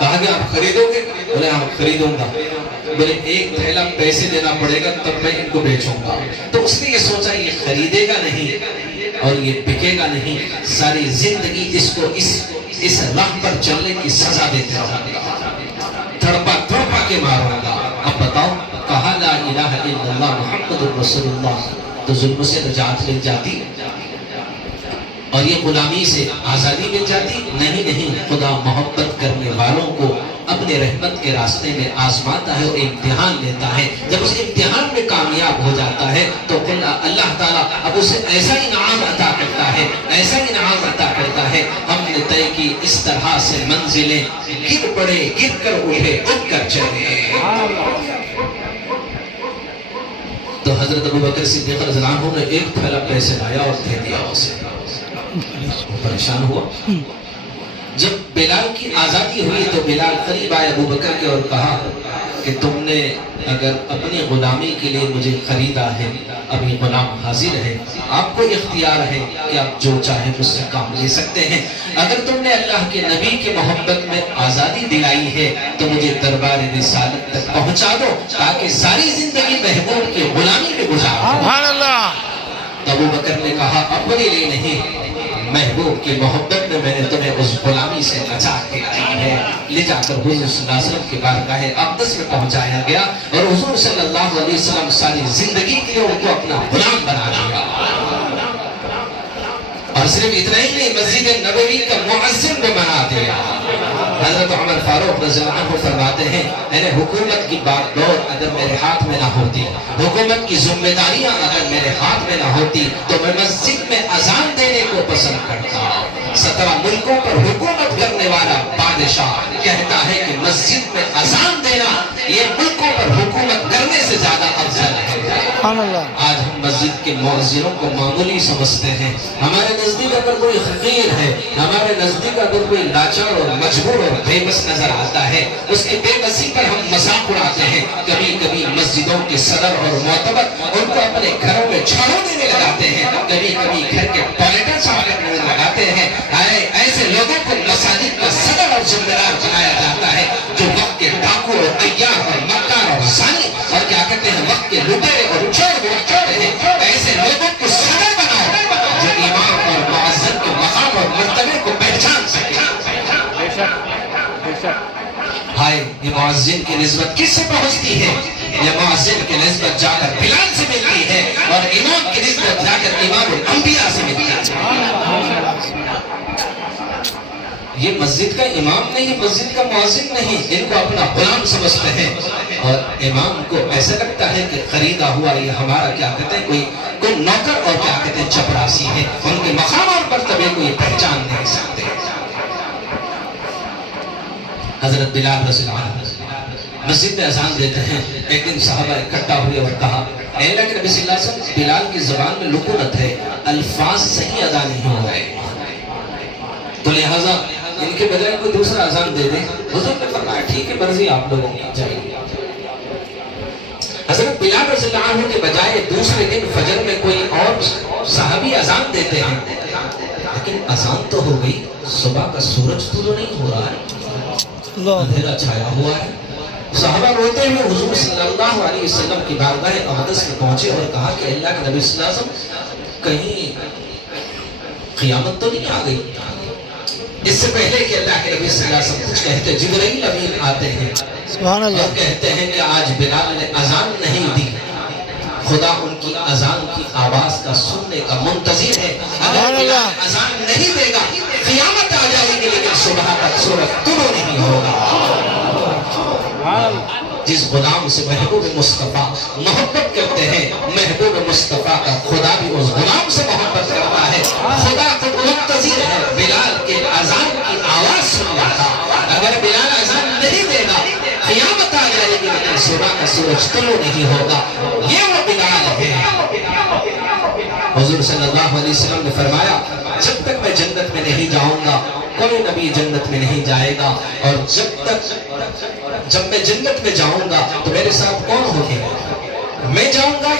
کہا کہ آپ خریدو گے؟ بولے ہاں خریدوں گا۔ بولے ایک تھیلا پیسے دینا پڑے گا تب میں ان کو بیچوں گا۔ تو اس نے یہ سوچا یہ خریدے گا نہیں اور یہ بکے گا نہیں، ساری زندگی اس کو اس راہ پر چلنے کی سزا دیتے رہوں گا، تڑپا کے ماروں گا۔ اب بتاؤ، کہا لا الہ الا اللہ محمد رسول اللہ، تو ظلم سے نجات مل جاتی اور یہ غلامی سے آزادی مل جاتی؟ نہیں، خدا محبت کرنے والوں کو اپنے رحمت کے راستے میں آزماتا ہے اور امتحان لیتا ہے۔ جب اس امتحان میں کامیاب ہو جاتا ہے تو اللہ تعالیٰ اب اسے ایسا انعام عطا کرتا ہے، ایسا انعام عطا کرتا ہے۔ ہم نے طے کی اس طرح سے منزلیں، گر پڑے گر کر اٹھے اٹھ کر چلے۔ تو حضرت ابوبکر صدیق رضی اللہ عنہ نے ایک تھیلا پیسے لایا اور دے دیا اسے۔ پریشان ہوا۔ جب بلال کی آزادی ہوئی تو بلال قریب آئے ابوبکر کے اور کہا کہ تم نے اگر اپنی غلامی کے لیے مجھے خریدا ہے، اب یہ غلام حاضر ہے، آپ کو اختیار ہے کہ آپ جو چاہیں مجھ سے کام لے سکتے ہیں۔ اگر تم نے اللہ کے نبی کی محبت میں آزادی دلائی ہے تو مجھے دربار رسالت تک پہنچا دو تاکہ ساری زندگی محبوب کی غلامی میں گزارو۔ سبحان اللہ۔ تو ابوبکر نے کہا اپنے لیے نہیں، محبوب کی محبت میں نے تمہیں اس غلامی سے بچا کے لائی ہے۔ لے جا کر حضور صلی اللہ علیہ وسلم کی بارگاہ اقدس میں پہنچایا گیا اور حضور صلی اللہ علیہ وسلم ساری زندگی کے لیے ان کو اپنا غلام بنا دیا۔ اور صرف اتنا ہی نہیں، مسجد نبوی کا مؤذن بھی بنا دیا۔ حضرت عمر فاروق رضی اللہ عنہ فرماتے ہیں، یعنی حکومت کی بات دور اگر میرے ہاتھ میں نہ ہوتی، حکومت کی ذمہ داریاں اگر میرے ہاتھ میں نہ ہوتی تو میں مسجد میں اذان دینے کو پسند کرتا۔ 17 ملکوں پر حکومت کرنے والا بادشاہ کہتا ہے کہ مسجد میں اذان دینا یہ ملکوں پر حکومت کرنے سے زیادہ افضل ہے۔ آج ہم مسجد کے مؤذنوں کو معمولی سمجھتے ہیں۔ ہمارے نزدیک اگر کوئی فقیر ہے، ہمارے نزدیک اگر کوئی لاچار اور مجبور اور بے بس نظر آتا ہے، اس کی بے بسی پر ہم مذاق اڑاتے ہیں۔ کبھی کبھی مسجدوں کے صدر اور معتبر ان کو اپنے گھروں میں جھاڑو دینے لگاتے ہیں، کبھی کبھی گھر کے ٹوائلٹ صاف کرنے لگاتے ہیں۔ ایسے لوگوں کو مساجد کا صدر اور ذمہ دار بنایا جاتا ہے جو وقت کے ڈاکو اور عیار اور مکار اور زانی اور کیا کہتے ہیں وقت کے لٹیرے اور چور ہیں۔ ایسے لوگوں کو صدر بناؤ جو امام اور مؤذن کے مقام اور مرتبے کو پہچان سکے۔ ہائے، یہ مؤذن کی نسبت کس سے پہنچتی ہے؟ یہ مؤذن کی نسبت جا کر بلال سے ملتی ہے اور امام کی نسبت جا کر امام الانبیاء سے ملتی ہے۔ یہ مسجد کا امام نہیں، مسجد کا مؤذن نہیں، ان کو اپنا غلام سمجھتے ہیں اور امام کو ایسا لگتا ہے کہ خریدا ہوا یہ ہمارا کیا کہتے ہیں کوئی نوکر اور کیا کہتے ہیں چپراسی ہے، ان کے مقام اور مرتبے کو یہ پہچان نہیں سکتے۔ حضرت بلال رضی اللہ عنہ مسجد میں اذان دیتے ہیں۔ ایک دن صحابہ اکٹھا ہوئے اور کہا، اے اللہ کے نبی صلی اللہ علیہ وسلم، بلال کی زبان میں لکنت ہے، الفاظ صحیح ادا نہیں ہو رہے، تو لہذا ان کے بجائے کوئی دوسرا اذان دے دیں۔ حضور نے فرمایا ٹھیک ہے، مرضی آپ لوگوں کی جائے۔ حضرت بلال رضی اللہ عنہ کے بجائے دوسرے دن فجر میں کوئی اور صحابی اذان دیتے ہیں، لیکن اذان تو ہو گئی، صبح کا سورج طلوع نہیں ہو رہا ہے، اندھیرا چھایا ہوا ہے۔ صحابہ روتے ہوئے حضور صلی اللہ علیہ وسلم کی بارگاہ اقدس میں پہنچے اور کہا کہ اللہ کے نبی صلی اللہ علیہ وسلم، کہیں قیامت تو نہیں آ گئی؟ اس سے پہلے کہ اللہ کے نبی صلی اللہ علیہ وسلم کچھ کہتے، جبرائیل امین آتے ہیں اور کہتے ہیں کہ آج بلال نے اذان نہیں دی، خدا ان کی اذان کی آواز کا سننے کا منتظر ہے۔ اگر بلال اذان نہیں دے گا قیامت آ جائے گی، لیکن صبح تک سورج طلوع نہیں ہوگا۔ جس غلام سے محبوب مصطفیٰ محبت کرتے ہیں، محبوب مصطفیٰ کا خدا بھی اس غلام سے محبت کرتا ہے۔ خدا خود منتظر ہے بلال کے اذان کی آواز سننے کا۔ اگر بلال اذان نہیں دے گا قیامت آ جائے گی، لیکن صبح کا سورج طلوع نہیں ہوگا۔ یہ وہ بلال ہے۔ حضور صلی اللہ علیہ وسلم نے فرمایا، جب تک میں جنت میں نہیں جاؤں گا کوئی نبی جنت میں نہیں جائے گا، اور جب میں جنت میں جاؤں گا تو میرے ساتھ کون ہوگے؟ میں جاؤں گا،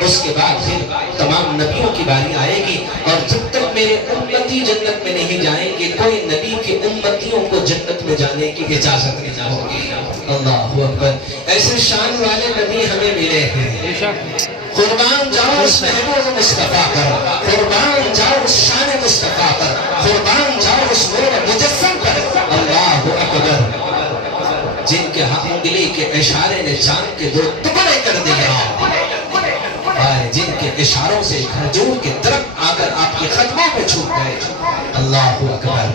اس کے بعد پھر تمام نبیوں کی باری آئے گی، اور جب تک میرے امتی جنت میں نہیں جائیں گے کوئی نبی کی امتیوں کو جنت میں جانے کی اجازت نہیں ہوگی۔ اللہ اکبر، ایسے شان والے نبی ہمیں ملے ہیں۔ قربان جاؤ اس محبوب مصطفیٰ پر، قربان جاؤ اس شان مصطفیٰ پر، قربان جاؤ اس نور مجسم پر۔ اللہ اکبر، جن کے انگلی کے اشارے نے چاند کے 2 ٹکڑے کر دیا، جن کے اشاروں سے کھجور کے درخت آ کر آپ کے قدموں میں چھوٹ گئے۔ اللہ اکبر،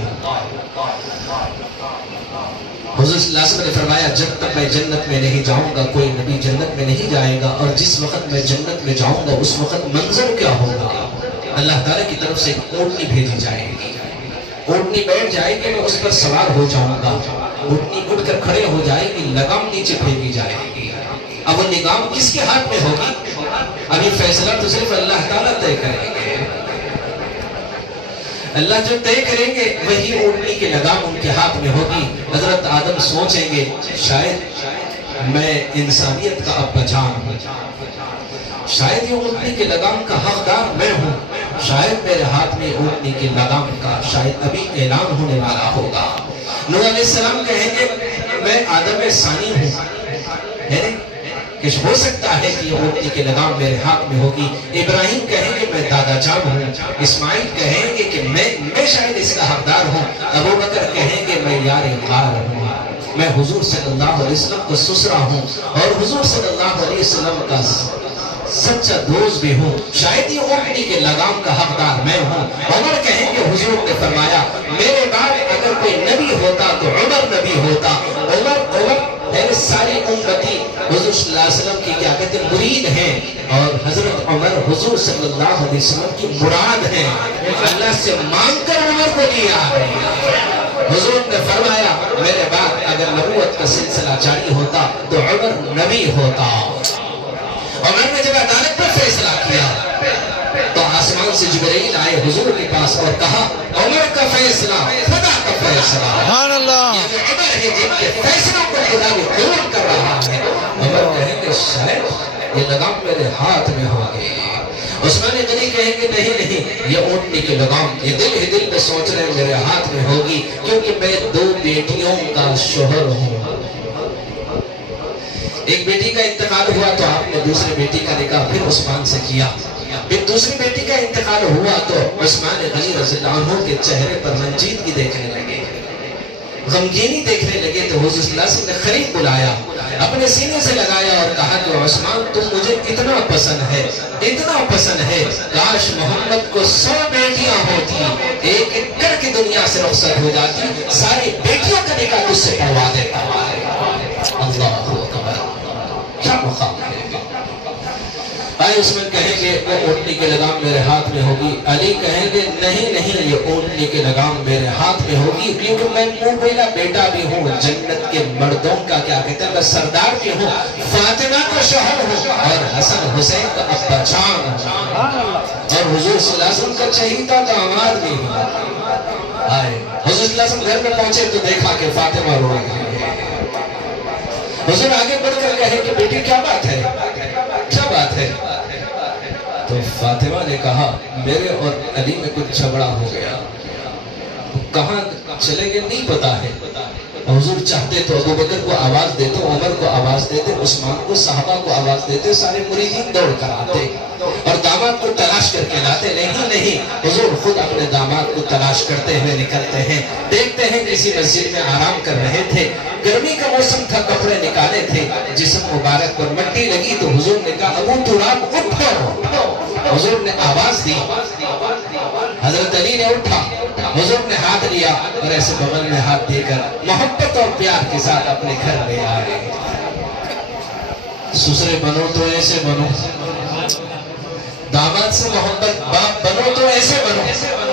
حضور صلی اللہ علیہ وسلم نے فرمایا جب تک میں جنت میں نہیں جاؤں گا کوئی نبی جنت میں نہیں جائے گا، اور جس وقت میں جنت میں جاؤں گا اس وقت منظر کیا ہوگا؟ اللہ تعالیٰ کی طرف سے ایک اونٹنی بھیجی جائے گی، اونٹنی بیٹھ جائے گی، میں اس پر سوار ہو جاؤں گا، اونٹنی اٹھ کر کھڑے ہو جائے گی، لگام نیچے پھینکی جائے گی۔ اب وہ لگام کس کے ہاتھ میں ہوگی؟ ابھی فیصلہ تو صرف اللہ تعالیٰ طے کریں گے۔ اللہ جو طے کریں گے وہی اونٹنی کی لگام ان کے ہاتھ میں ہوگی۔ حضرت آدم سوچیں گے شاید میں انسانیت کا اب بچان ہوں، شاید یہ اونٹنی کی لگام کا حقدار میں ہوں، شاید میرے ہاتھ میں اونٹنی کی لگام کا شاید ابھی اعلان ہونے والا ہوگا۔ نوح علیہ السلام کہیں گے میں آدم ثانی ہوں، کہ ہو سکتا ہے کہ یہ اونٹنی کی لگام میرے ہاتھ میں ہوگی۔ ابراہیم کہیں گے میں دادا جان ہوں، اسماعیل کہیں گے کہ میں شاید اس کا حقدار ہوں، ابو بکر کہیں گے میں یار غار ہوں، میں حضور صلی اللہ علیہ وسلم کا سسرا ہوں اور حضور صلی اللہ علیہ وسلم کا سچا دوست بھی ہوں، شاید یہ اونٹنی کے لگام کا حقدار میں ہوں۔ عمر کہیں گے حضور نے فرمایا میرے بعد اگر کوئی نبی ہوتا تو عمر نبی ہوتا۔ عمر میرے ساری امتی حضور صلی اللہ علیہ وسلم کی کیا کہتے ہیں مرید ہیں، اور حضرت عمر حضور صلی اللہ علیہ وسلم کی مراد ہیں، اللہ سے مانگ کر عمر کو لیا ہے۔ حضور نے فرمایا میرے بعد اگر نبوت کا سلسلہ جاری ہوتا تو عمر نبی ہوتا۔ عمر نے جب عدالت پر فیصلہ کیا تو آسمان سے جبرائیل آئے حضور کے پاس اور کہا عمر کا فیصلہ خدا کا فیصلہ، سبحان اللہ، یہ عمر ہے جن کے فیصلوں کو خدا بھی قبول کر رہا ہے۔ عمر کہیں گے شاید یہ لگام میرے ہاتھ میں ہوگی۔ عثمان غنی کہیں گے نہیں یہ اونٹنی کی لگام یہ دل ہی دل میں سوچ رہے میرے ہاتھ میں ہوگی، کیونکہ میں 2 بیٹیوں کا شوہر ہوں۔ ایک بیٹی کا انتقال ہوا تو آپ نے دوسری بیٹی کا نکاح پھر عثمان سے کیا، پھر دوسری بیٹی کا انتقال ہوا تو عثمان غنی رضی اللہ عنہ کے چہرے پر رنجیدگی دیکھنے لگے، غمگینی دیکھنے لگے، تو حضور صلی اللہ علیہ وسلم نے قریب بلایا، اپنے سینے سے لگایا اور کہا کہ عثمان تم مجھے اتنا پسند ہے کاش محمد کو 100 بیٹیاں ہوتی، ایک ایک کر کے دنیا سے رخصت ہو جاتی، ساری بیٹیوں کا نکاح تجھ سے پڑھوا دیتا۔ اللہ اکبر، کیا مقام ہے۔ آئے عثمان کہیں گے وہ اونٹنی کی لگام میرے ہاتھ میں ہوگی، علی کہیں گے نہیں یہ اونٹنی کی لگام میرے ہاتھ میں ہوگی، کیونکہ میں پہلا بیٹا بھی ہوں، جنت کے مردوں کا کیا کہتے ہیں میں سردار بھی ہوں، فاطمہ کا شوہر ہوں اور حسن حسین کا ابا جان ہوں، اور حضور صلی اللہ علیہ وسلم کا چہیتا داماد بھی ہوں۔ آئے حضور صلی اللہ علیہ وسلم گھر میں پہنچے تو دیکھا کہ فاطمہ رو رہی ہے۔ حضور آگے بڑھ کر کہے کہ بیٹی کیا بات ہے؟ تو فاطمہ نے کہا میرے اور علی میں کچھ جھگڑا ہو گیا، کہاں چلے گئے نہیں پتا ہے۔ حضور چاہتے تو ابو بکر کو آواز دیتے، عمر کو آواز دیتے، عثمان کو، صحابہ کو آواز دیتے، سارے مریدین دوڑ کر آتے اور داماد کو تلاش کر کے لاتے۔ نہیں حضور خود اپنے داماد کو تلاش کرتے ہوئے نکلتے ہیں، دیکھتے ہیں کسی مسجد میں آرام کر رہے تھے، گرمی کا موسم تھا، کپڑے نکالے تھے، جسم مبارک پر مٹی لگی تو حضور نے کہا ابو تراب اٹھو۔ حضور نے آواز دی، حضرت علی نے اٹھا، حضور نے ہاتھ لیا اور ایسے بغل میں ہاتھ دے کر محبت اور پیار کے ساتھ اپنے گھر لے آئے۔ سسرے بنو تو ایسے بنو، داماد سے محبت باپ بنو تو ایسے بنو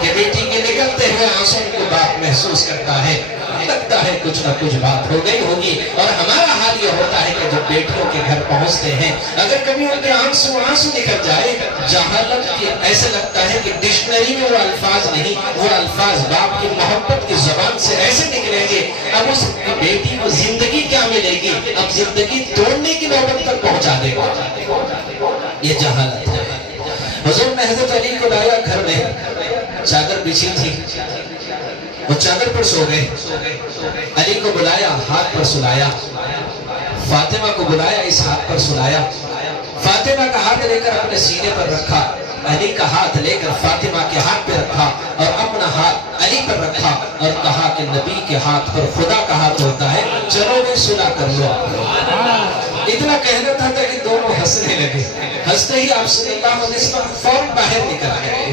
کہ بیٹی کے نکلتے ہوئے آنسوں کو باپ محسوس کرتا ہے، لگتا ہے کچھ نہ کچھ بات ہو گئی ہوگی۔ اور ہمارا حال یہ ہوتا ہے کہ جب بیٹیوں کے گھر پہنچتے ہیں اگر کبھی ان کے آنسو نکل جائے، جہالت کی ایسے لگتا ہے کہ ڈکشنری میں وہ الفاظ نہیں، وہ الفاظ باپ کی محبت کی زبان سے ایسے نکلیں گے، اب اس بیٹی کو زندگی کیا ملے گی، اب زندگی توڑنے کی نوبت تک پہنچا دے گا۔ یہ جہالت ہے۔ حضور نے حضرت علی کو لایا گھر میں، چادر بچھی تھی، وہ چادر پر سو گئے، علی کو بلایا، ہاتھ پر سلایا، فاطمہ کو بلایا، اس ہاتھ پر سلایا، فاطمہ کا ہاتھ لے کر اپنے سینے پر رکھا، علی کا ہاتھ لے کر فاطمہ کے ہاتھ پہ رکھا اور اپنا ہاتھ علی پر رکھا اور کہا کہ نبی کے ہاتھ پر خدا کا ہاتھ ہوتا ہے، چلو بھی صلح کر لو۔ اتنا کہنا تھا کہ دونوں ہنسنے لگے، ہنستے ہی آپ صلی اللہ علیہ وسلم فوراً باہر نکل گئے۔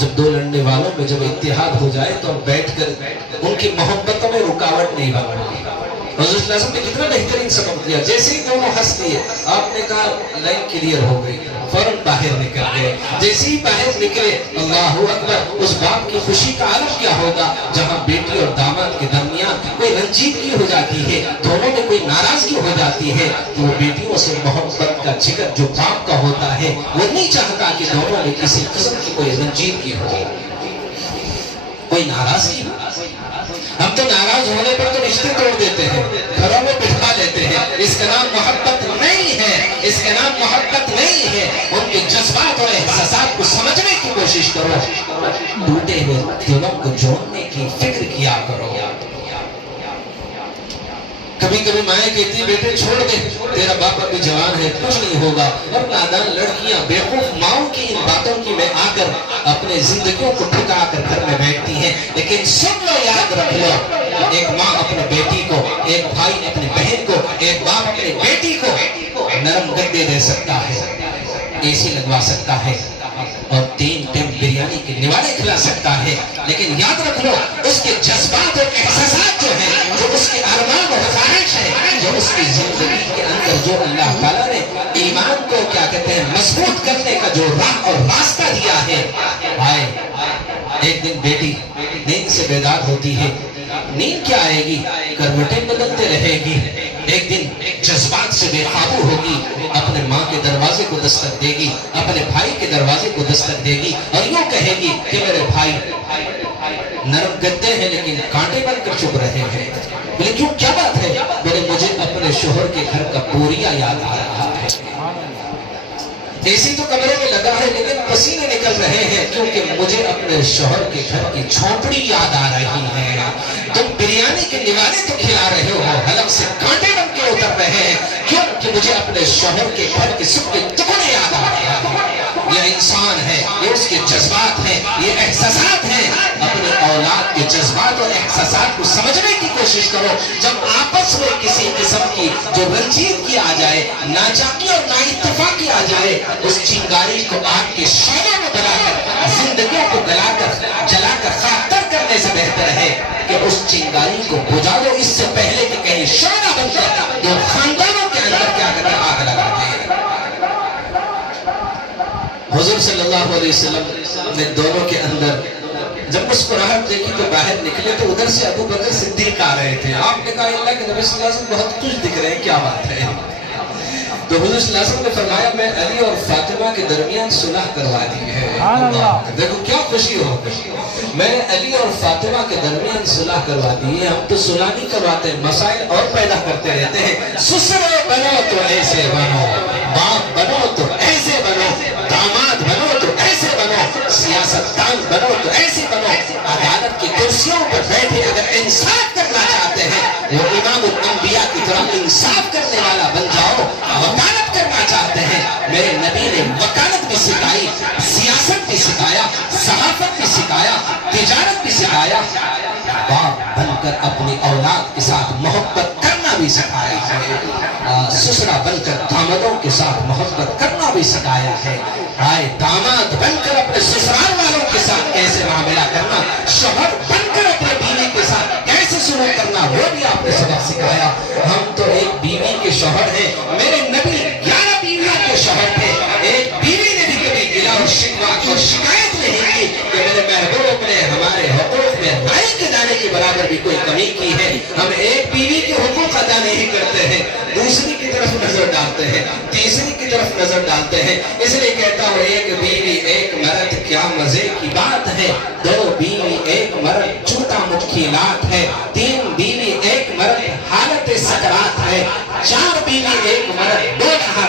جب دو لڑنے والوں میں جب اتحاد ہو جائے تو بیٹھ کر ان کی محبتوں میں رکاوٹ نہیں بنتی۔ حضور صلی اللہ علیہ وسلم نے کتنا بہترین سبق دیا، جیسے ہی دونوں ہنس دیے آپ نے کہا لائن کلیئر ہو گئی، فوراً باہر نکل گئے۔ جیسے ہی باہر نکلے، اللہ اکبر، اس باپ کی خوشی کا عالم کیا ہوگا جہاں بیٹی اور داماد کے درمیان کوئی رنجیدگی ہو جاتی ہے، دونوں میں کوئی ناراضگی ہو جاتی ہے تو وہ بیٹیوں سے محبت کا جگر جو باپ کا ہوتا ہے وہ نہیں چاہتا کہ دونوں میں کسی قسم کی کوئی رنجیدگی ہو، کوئی ناراضگی ہو۔ ہم تو ناراض ہونے پر تو رشتے توڑ دیتے ہیں، گھروں میں بٹھا لیتے ہیں، اس کا نام محبت نہیں ہے، اس کا نام محبت نہیں ہے۔ ان کے جذبات اور احساسات کو سمجھنے کی کوشش کرو، ٹوٹے ہوئے دلوں کو جوڑنے کی فکر کیا کرو۔ کبھی کبھی مائیں کہتی ہیں بیٹے چھوڑ دے، تیرا باپ ابھی جوان ہے، کچھ نہیں ہوگا، اور نادان لڑکیاں بیوقوف ماؤں کی ان باتوں کی میں آ کر اپنے زندگیوں کو ٹھکا کر گھر میں بیٹھتی ہیں۔ لیکن سن لو، یاد رکھ لو، ایک ماں اپنے بیٹی کو، ایک بھائی اپنی بہن کو، ایک باپ اپنی بیٹی کو نرم گدے دے سکتا ہے، اے سی لگوا سکتا ہے اور 3 ٹائم بریانی کے نوالے کھلا سکتا ہے، لیکن یاد رکھ لو اس کے جذبات اور احساسات جو ہیں، جو اس کے ارمان اور خواہش ہے، جو اس کی زندگی کے اندر جو اللہ تعالیٰ نے ایمان کو کیا کہتے ہیں مضبوط کرنے کا جو راہ اور راستہ دیا ہے، آئے ایک دن بیٹی نیند سے بیدار ہوتی ہے، نیند کیا آئے گی، کروٹیں بدلتے رہے گی، ایک دن جذبات سے بے قابو ہوگی، اپنے ماں کے دروازے کو دستک دے گی، اپنے بھائی کے دروازے کو دستک دے گی اور یوں کہے گی کہ میرے بھائی نرم گدے ہیں لیکن کانٹے بن کر چپ رہے ہیں۔ بولے کیوں، کیا بات ہے؟ بولے مجھے اپنے شوہر کے گھر کا بوریا یاد آ رہا ہے، اے سی تو کمرے میں لگا ہے لیکن پسینے نکل رہے ہیں کیونکہ مجھے اپنے شوہر کے گھر کی جھونپڑی یاد آ رہی ہے۔ تم بریانی کے نوالے تو کھلا رہے ہو، حلق سے کانٹے بن کے اتر رہے ہیں، کیونکہ مجھے اپنے شوہر کے گھر کے سب کے ٹکڑے یاد آ رہے ہیں۔ یہ انسان ہے، یہ اس کے جذبات ہیں، یہ احساسات ہیں۔ اپنے اولاد کے جذبات اور احساسات کو سمجھنے کی کوشش کرو۔ جب آپس میں کسی قسم کی جو رنجیدگی آ جائے، ناچاکی اور نااتفاقی آ جائے، اس چنگاری کو آگ کے شعلے میں بنا کر زندگیوں کو جلا کر خاکتر کرنے سے بہتر ہے کہ اس چنگاری کو بجھا دو، اس سے پہلے کہ کہیں شعلہ بن کر جو خاندانوں کے اندر کیا کرتا آگ لگا دے۔ حضور صلی اللہ علیہ وسلم نے دونوں کے اندر جب مسکراہٹ دیکھی تو باہر نکلے تو ادھر سے ابو بکر صدیق آ رہے تھے۔ آپ نے کہا اللہ کے نبی صلی اللہ علیہ وسلم بہت خوش دکھ رہے ہیں، کیا بات ہے؟ تو حضور صلی اللہ علیہ وسلم نے فرمایا میں علی اور فاطمہ کے درمیان صلح کروا دی ہے۔ دیکھو کیا خوشی ہو گئی، میں علی اور فاطمہ کے درمیان صلح کروا دی ہے۔ ہم تو صلح نہیں کرواتے، مسائل اور پیدا کرتے رہتے ہیں۔ سسرے بنو تو ایسے بنو، باپ بنو تو ایسے بنو، داماد بنو تو ایسے بنو، سیاستدان بنو تو ایسے بنو۔ عدالت کی کرسیوں پر بیٹھے اگر انصاف کرنا چاہتے ہیں، وہ امام الانبیاء کی طرح انصاف کرنے والا بن جاؤ۔ وکالت کرنا چاہتے ہیں، میرے نبی نے وکالت بھی سکھائی، سیاست بھی سکھایا، صحافت بھی سکھایا، تجارت بھی سکھایا، باپ بن کر اپنی اولاد کے ساتھ محبت کرنا بھی سکھایا ہے، سسرا بن کر دامادوں کے ساتھ محبت کرنا بھی سکھایا ہے۔ آئے داماد بن کر اپنے سسرال والوں کے ساتھ کیسے معاملہ کرنا، شوہر بن کر اپنے بیوی کے ساتھ کیسے سلوک کرنا، وہ بھی آپ نے سبق سکھایا۔ ہم تو ایک بیوی کے شوہر ہیں، میرے نبی 11 بیویوں کے شوہر تھے، ایک بیوی نے بھی کبھی گلا اور شکوہ اور شکایت نہیں کی کہ میرے محبوب نے ہمارے حقوق میں رائے کے دانے کے برابر بھی کوئی کمی کی ہے۔ ہم ایک بیوی کے حقوق ادا نہیں کرتے ہیں، دوسری کی طرف نظر ڈالتے ہیں، تیسری کی طرف نظر ڈالتے ہیں۔ اس لیے کہتا ہوں ایک بیوی ایک مرد کیا مزے کی بات ہے، 2 بیوی ایک مرد جھوٹا مشکلات ہے، 3 بیوی ایک مرد حالت سکرات ہے، 4 بیوی ایک مرد دو رہا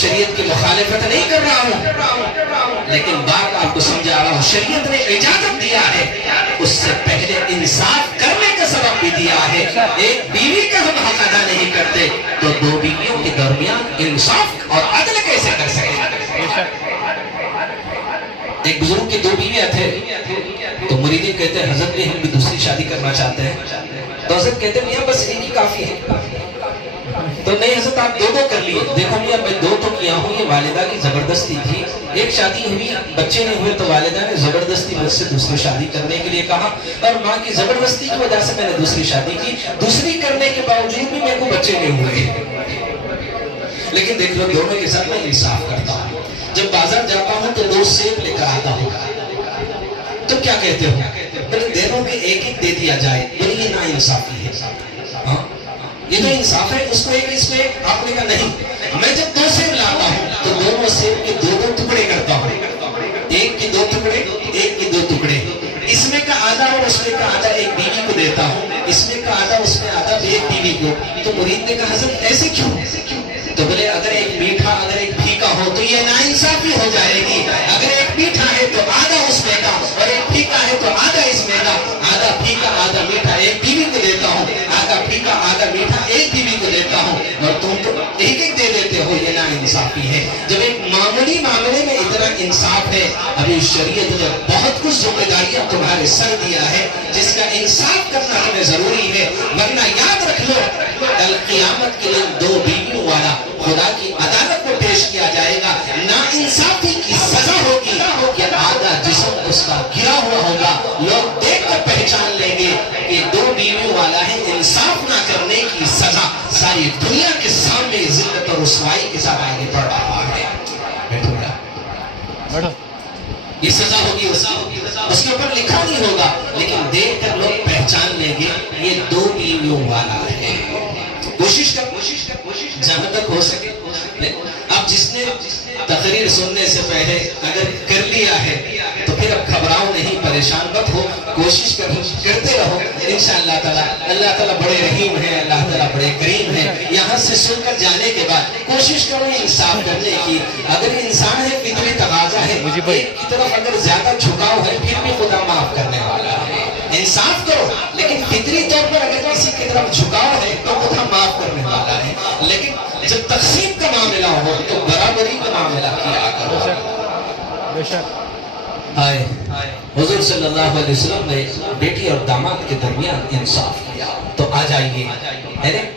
شریعت کی مخالفت نہیں کر رہا ہوں، لیکن بات آپ کو سمجھا رہا ہوں، شریعت نے اجازت دیا ہے، اس سے پہلے انصاف کرنے کا سبب بھی دیا ہے۔ ایک بیوی کا ہم حق ادا نہیں کرتے تو دو بیویوں کے درمیان انصاف اور عدل کیسے کر سکیں؟ ایک بزرگ کی دو بیویاں تھے، تو مریدین کہتے ہیں حضرت ہم بھی دوسری شادی کرنا چاہتے ہیں، تو حضرت کہتے ہیں میاں بس ایک ہی کافی ہے، تو نہیں حضرت آپ دو کر لیے۔ دیکھو میاں میں دو تو کیا ہوں، یہ والدہ کی زبردستی تھی، ایک شادی ہوئی بچے نہیں ہوئے تو والدہ نے زبردستی مجھ سے دوسری شادی کرنے کے لیے کہا، اور ماں کی زبردستی کی وجہ سے میں نے دوسری شادی کی، دوسری کرنے کے باوجود بھی میرے کو بچے نہیں ہوئے، لیکن دیکھ لو دونوں کے ساتھ میں انصاف کرتا ہوں۔ جب بازار جاتا ہوں تو دو سیب لے کر آتا ہوں، تم کیا کہتے ہو؟ بولے دونوں کے ایک ایک دے دیا جائے، بولے یہ نا انصافی ہے، ہاں یہ تو انصاف ہے، اس کو ایک اس کو ایک، آپ نے کہا نہیں، میں جب دو سیب لاتا ہوں تو دونوں سیب کے دو ٹکڑے کرتا ہوں، ایک کے دو ٹکڑے ایک کے دو ٹکڑے، اس میں کا آدھا اور اس میں کا آدھا ایک بیوی کو دیتا ہوں، اس میں کا آدھا اس میں آدھا ایک بیوی کو۔ تو مرید نے کہا حضرت ایسے کیوں؟ تو بولے اگر ایک میٹھا اگر ایک پھیکا ہو تو یہ ناانصافی ہو جائے گی، اگر ایک میٹھا ہے تو آدھا اس میں کا اور ایک پھیکا ہے تو آدھا اس میں کا، آدھا پھیکا آدھا میٹھا ایک بیوی کو دیتا ہوں، آدھا پھیکا آدھا میٹھا ایک بیوی کو دیتا ہوں، اور تم تو ایک ایک دے دیتے ہو، یہ ناانصافی ہے۔ جب ایک معمولی معاملے میں اتنا انصاف ہے، ابھی شریعت نے بہت کچھ ذمہ داریاں تمہارے سر دیا ہے جس کا انصاف کرنا ہمیں ضروری ہے، ورنہ یاد رکھ لو کل قیامت کے دن دو بیویوں والا خدا کی عدالت میں پیش کیا جائے گا، ناانصافی کی سزا ہوگی کہ آدھا جسم اس کا گرا ہوا ہوگا، لوگ دیکھ کر پہچان لیں گے کہ دو بیویوں والا ہے، انصاف نہ کرنے کی سزا ساری دنیا کے سامنے ذلت اور رسوائی کے ساتھ آگے بڑھ رہا ہے۔ بیٹھو، یہ سزا ہوگی، اس کے اوپر لکھا نہیں ہوگا، لیکن دیکھ کر لوگ پہچان لیں گے یہ دو بیویوں والا ہے۔ کوشش کر جہاں تک ہو سکے۔ اب جس نے تقریر سننے سے پہلے اگر کر لیا ہے تو پھر اب گھبراؤ نہیں، پریشان مت ہو، کوشش کرتے رہو، انشاءاللہ تعالی اللہ تعالیٰ بڑے رحیم ہے، اللہ تعالیٰ بڑے کریم ہے۔ یہاں سے سن کر جانے کے بعد کوشش کرو انصاف کرنے کی، اگر انسان ہے فطری تقاضا ہے، ایک کی طرف اگر زیادہ جھکاؤ ہے پھر بھی خدا معاف کرنے والا ہے، انصاف کرو، لیکن فطری طور پر اگر کسی کی طرف جھکاؤ ہے تو خدا معاف کرنے والا ہے، لیکن جب تقسیم کا معاملہ ہو تو برابری کا معاملہ کیا کرو۔ آئے حضور صلی اللہ علیہ وسلم نے بیٹی اور داماد کے درمیان انصاف کیا، تو آ جائیے،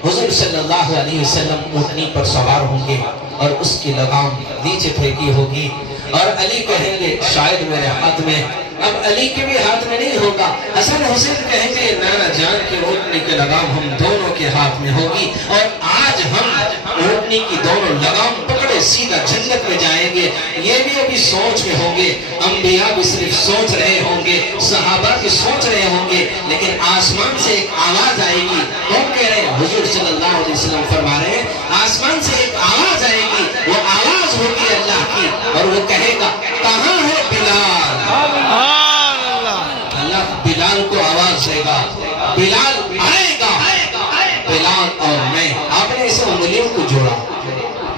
حضور صلی اللہ علیہ وسلم اونٹنی پر سوار ہوں گے اور اس کی لگام نیچے پھینکی ہوگی، اور علی کہیں گے شاید میرے ہاتھ میں، اب علی کے بھی ہاتھ میں نہیں ہوگا، حسن حسین کہیں گے نانا جان کی اونٹنی کی لگام ہم دونوں کے ہاتھ میں ہوگی، اور آج ہم اونٹنی کی دونوں لگام پکڑے سیدھا جنت میں جائیں گے۔ یہ بھی ابھی سوچ میں ہوں گے، انبیاء بھی صرف سوچ رہے ہوں گے، صحابہ بھی سوچ رہے ہوں گے، لیکن آسمان سے ایک آواز آئے گی، کون کہہ رہے ہیں؟ حضور صلی اللہ علیہ وسلم فرما رہے ہیں آسمان سے ایک آواز آئے گی، وہ آواز ہوگی اللہ کی، اور وہ کہے گا کہاں ہے بلال؟ اللہ بلال کو آواز دے گا، بلال آئے گا، بلال اور میں، آپ نے اسے انگلیوں کو جوڑا،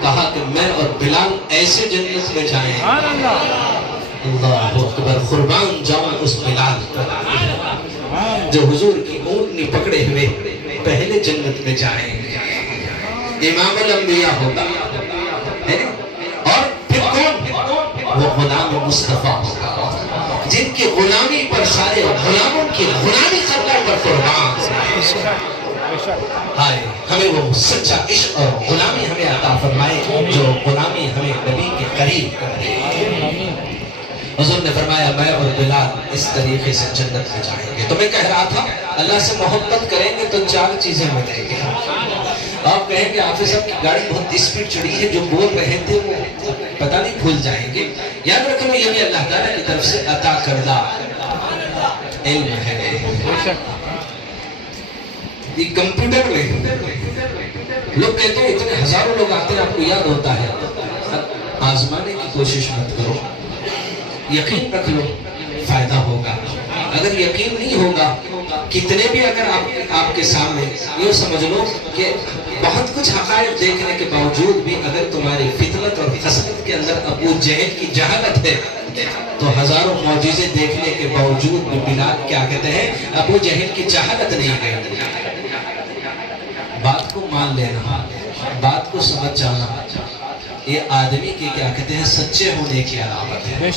کہا کہ میں اور بلال ایسے جنت میں جائیں، اللہ اکبر، قربان جاؤں اس بلال پر جو حضور کی اونٹنی پکڑے ہوئے پہلے جنت میں جائیں گے، امام الانبیاء ہوگا، اور پھر کون؟ وہ غلام مصطفیٰ ہوگا جن کی غلامی پر سارے غلاموں کی غلامی قبلہ پر قربان۔ ہائے ہمیں وہ سچا عشق اور غلامی ہمیں عطا فرمائے جو غلامی ہمیں نبی کے قریب کرے۔ حضور نے فرمایا میں اور بلال اس طریقے سے جنت میں جائیں گے۔ تو میں کہہ رہا تھا اللہ سے محبت کریں گے تو چار چیزیں ملیں گے۔ آپ کہیں کہ حافظ صاحب کی گاڑی بہت اسپیڈ چڑھی ہے، جو بول رہے تھے وہ پتہ نہیں بھول جائیں گے۔ یاد رکھو یہ بھی اللہ تعالیٰ کی طرف سے عطا کردہ علم ہے۔ یہ کمپیوٹر میں لوگ کہتے ہیں اتنے ہزاروں لوگ آتے ہیں آپ کو یاد ہوتا ہے، آزمانے کی کوشش مت کرو، یقین رکھ لو فائدہ ہوگا۔ اگر یقین نہیں ہوگا، کتنے بھی اگر آپ کے کے سامنے یہ سمجھ لو کہ بہت کچھ حقائق دیکھنے کے باوجود بھی اگر تمہاری فطرت اور خصلت کے اندر ابو جہل کی جہالت ہے تو ہزاروں معجزے دیکھنے کے باوجود بھی بلال کیا کہتے ہیں ابو جہل کی جہالت نہیں گئی. بات کو مان لینا، بات کو سمجھ جانا، یہ آدمی کے کیا کہتے ہیں سچے ہونے کی علامت ہے.